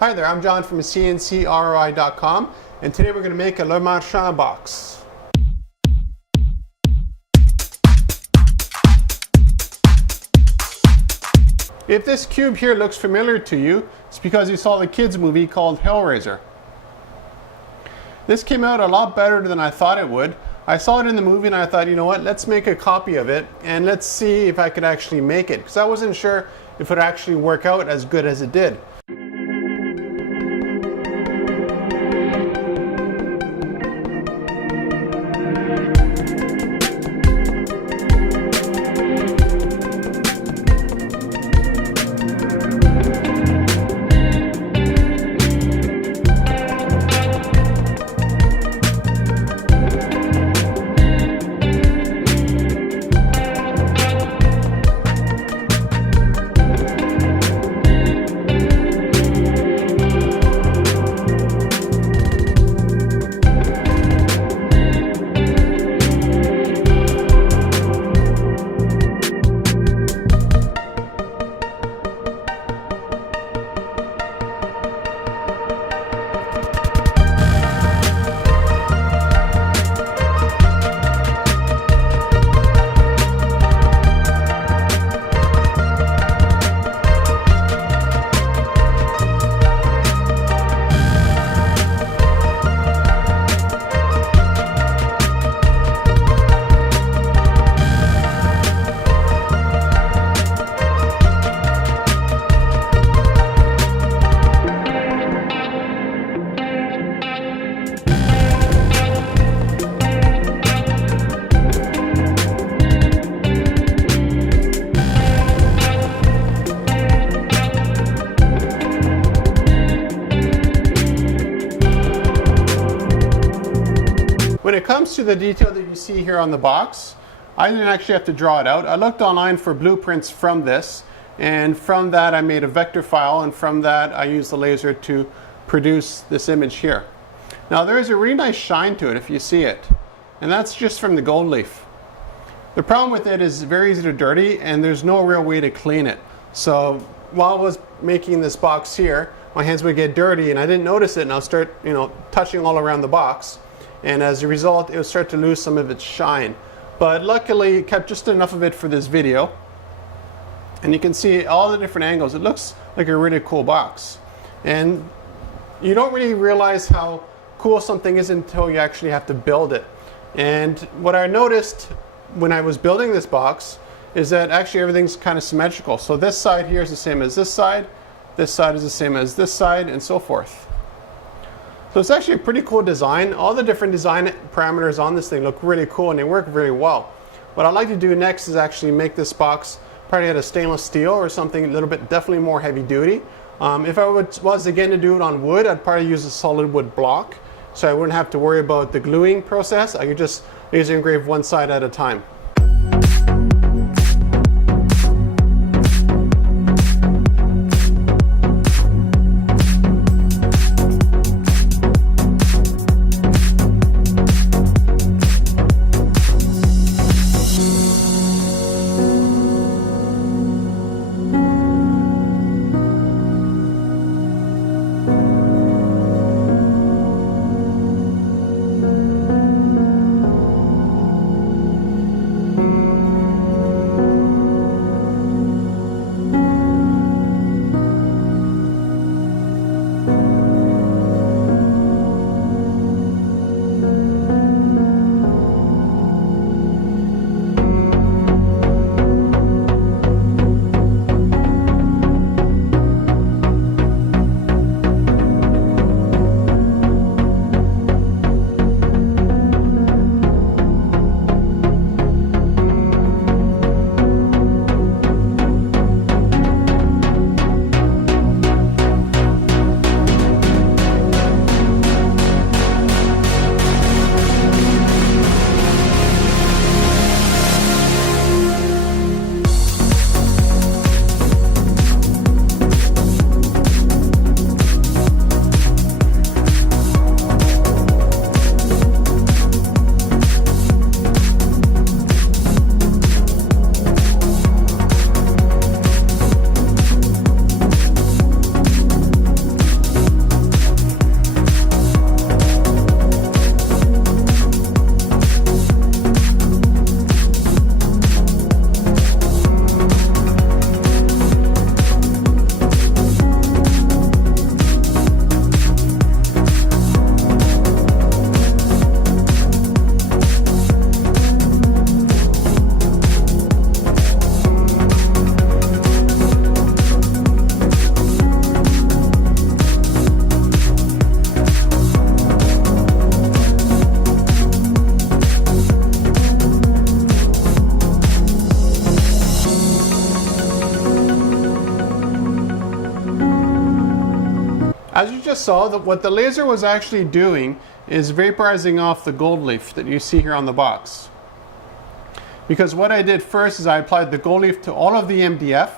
Hi there, I'm John from CNCKing.com, and today we're going to make a Lemarchand box. If this cube here looks familiar to you, it's because you saw the kids movie called Hellraiser. This came out a lot better than I thought it would. I saw it in the movie and I thought, you know what, let's make a copy of it and let's see if I could actually make it, because I wasn't sure if it would actually work out as good as it did. When it comes to the detail that you see here on the box, I didn't actually have to draw it out. I looked online for blueprints from this, and from that I made a vector file, and from that I used the laser to produce this image here. Now there is a really nice shine to it if you see it, and that's just from the gold leaf. The problem with it is very easy to dirty and there's no real way to clean it. So while I was making this box here, my hands would get dirty and I didn't notice it, and I'll start touching all around the box. And as a result, it will start to lose some of its shine. But luckily, it kept just enough of it for this video. And you can see all the different angles. It looks like a really cool box. And you don't really realize how cool something is until you actually have to build it. And what I noticed when I was building this box is that actually everything's kind of symmetrical. So this side here is the same as this side is the same as this side, and so forth. So it's actually a pretty cool design. All the different design parameters on this thing look really cool and they work very well. What I'd like to do next is actually make this box probably out of stainless steel or something a little bit definitely more heavy duty. If I was again to do it on wood, I'd probably use a solid wood block, so I wouldn't have to worry about the gluing process. I could just laser engrave one side at a time. As you just saw, what the laser was actually doing is vaporizing off the gold leaf that you see here on the box. Because what I did first is I applied the gold leaf to all of the MDF.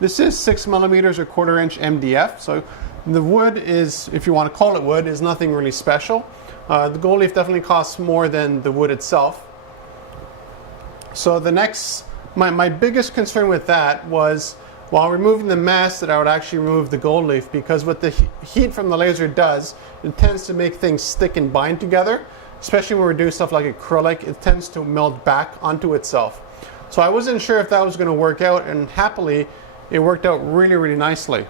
This is 6mm or 1/4 inch MDF, so the wood is, if you want to call it wood, is nothing really special. The gold leaf definitely costs more than the wood itself. So the next, my biggest concern with that was, while removing the mask, that I would actually remove the gold leaf, because what the heat from the laser does, it tends to make things stick and bind together. Especially when we're doing stuff like acrylic, it tends to melt back onto itself. So I wasn't sure if that was going to work out, and happily it worked out really, really nicely.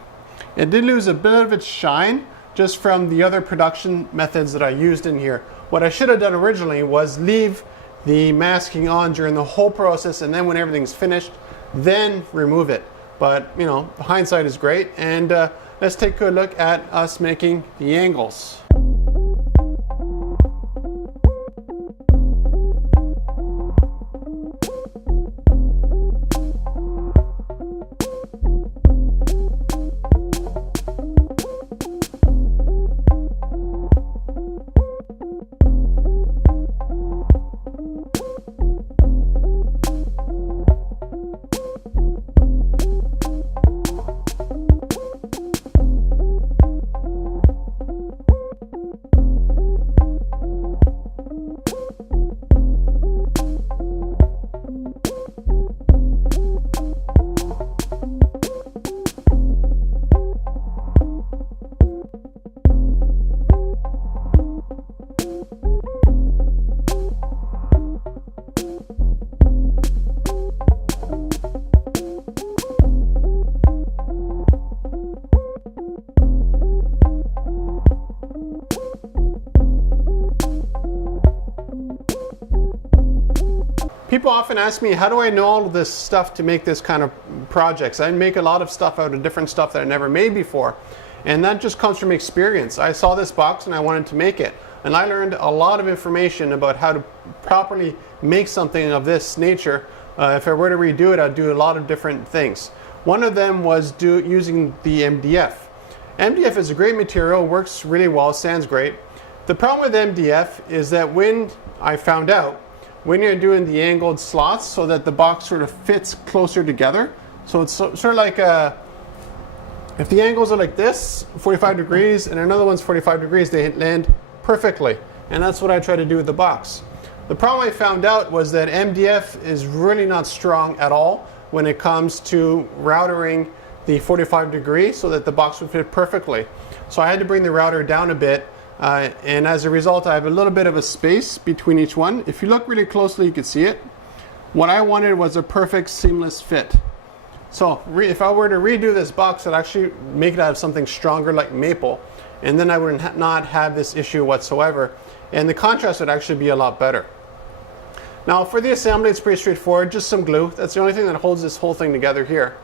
It did lose a bit of its shine just from the other production methods that I used in here. What I should have done originally was leave the masking on during the whole process, and then when everything's finished, then remove it. But you know, hindsight is great, and let's take a look at us making the angles. People often ask me, how do I know all of this stuff to make this kind of projects? I make a lot of stuff out of different stuff that I never made before. And that just comes from experience. I saw this box and I wanted to make it. And I learned a lot of information about how to properly make something of this nature. If I were to redo it, I'd do a lot of different things. One of them was using the MDF. MDF is a great material, works really well, stands great. The problem with MDF is that when I found out, when you're doing the angled slots so that the box sort of fits closer together, so it's sort of like if the angles are like this, 45 degrees, and another one's 45 degrees, they land perfectly. And that's what I try to do with the box. The problem I found out was that MDF is really not strong at all when it comes to routering the 45 degree so that the box would fit perfectly. So I had to bring the router down a bit. And as a result, I have a little bit of a space between each one. If you look really closely, you can see it. What I wanted was a perfect seamless fit. So if I were to redo this box, I'd actually make it out of something stronger like maple, and then I would not have this issue whatsoever. And the contrast would actually be a lot better. Now for the assembly, it's pretty straightforward, just some glue. That's the only thing that holds this whole thing together here.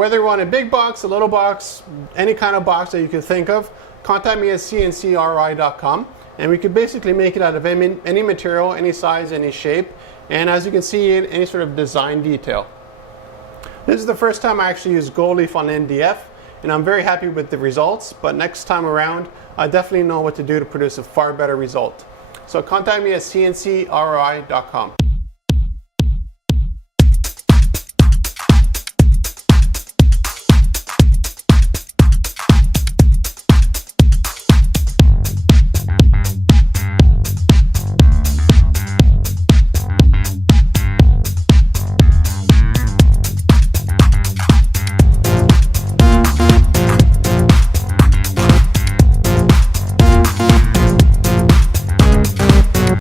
whether you want a big box, a little box, any kind of box that you can think of, contact me at CNCKing.com, and we could basically make it out of any material, any size, any shape, and as you can see, any sort of design detail. This is the first time I actually used gold leaf on MDF, and I'm very happy with the results, but next time around, I definitely know what to do to produce a far better result. So contact me at CNCKing.com.